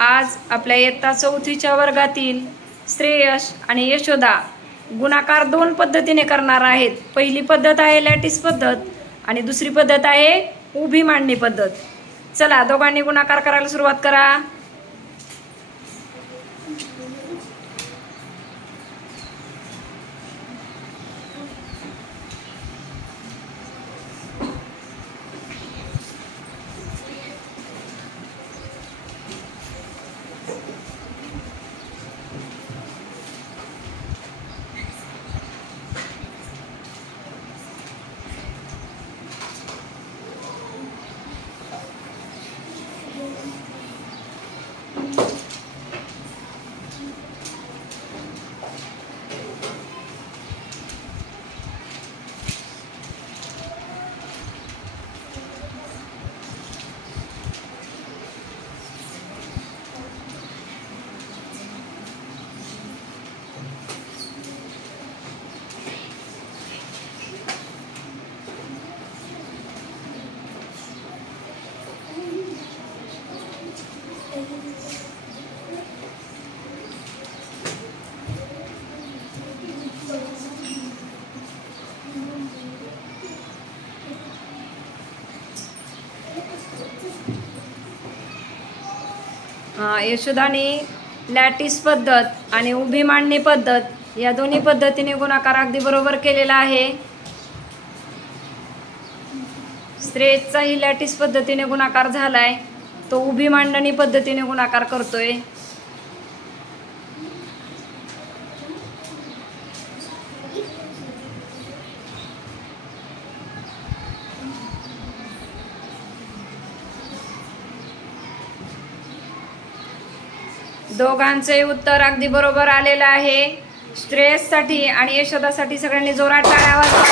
आज आपल्या इयत्ता 4थीच्या वर्गातील श्रेयश आणि यशोदा गुणाकार दोन पद्धतीने करणार आहेत। पहिली पद्धत आहे लॅटिस पद्धत आणि दुसरी पद्धत आहे उभी मांडणी पद्धत। चला दोघांनी गुणाकार करायला सुरुवात करा। यशोदाने लॅटिस पद्धत आणि उभी मांडणी पद्धत या दोन्ही पद्धतीने गुणाकार अगदी बरोबर केलेला आहे। श्रेयसचाही लॅटिस पद्धतीने गुणाकार झालाय, तो उभी मांडणी पद्धतीने गुणाकार करतोय। दोघांचे उत्तर अगदी बरोबर आलेलं आहे। श्रेयससाठी आणि यशोदासाठी सगळ्यांनी जोरात टाळ्या वाजवा।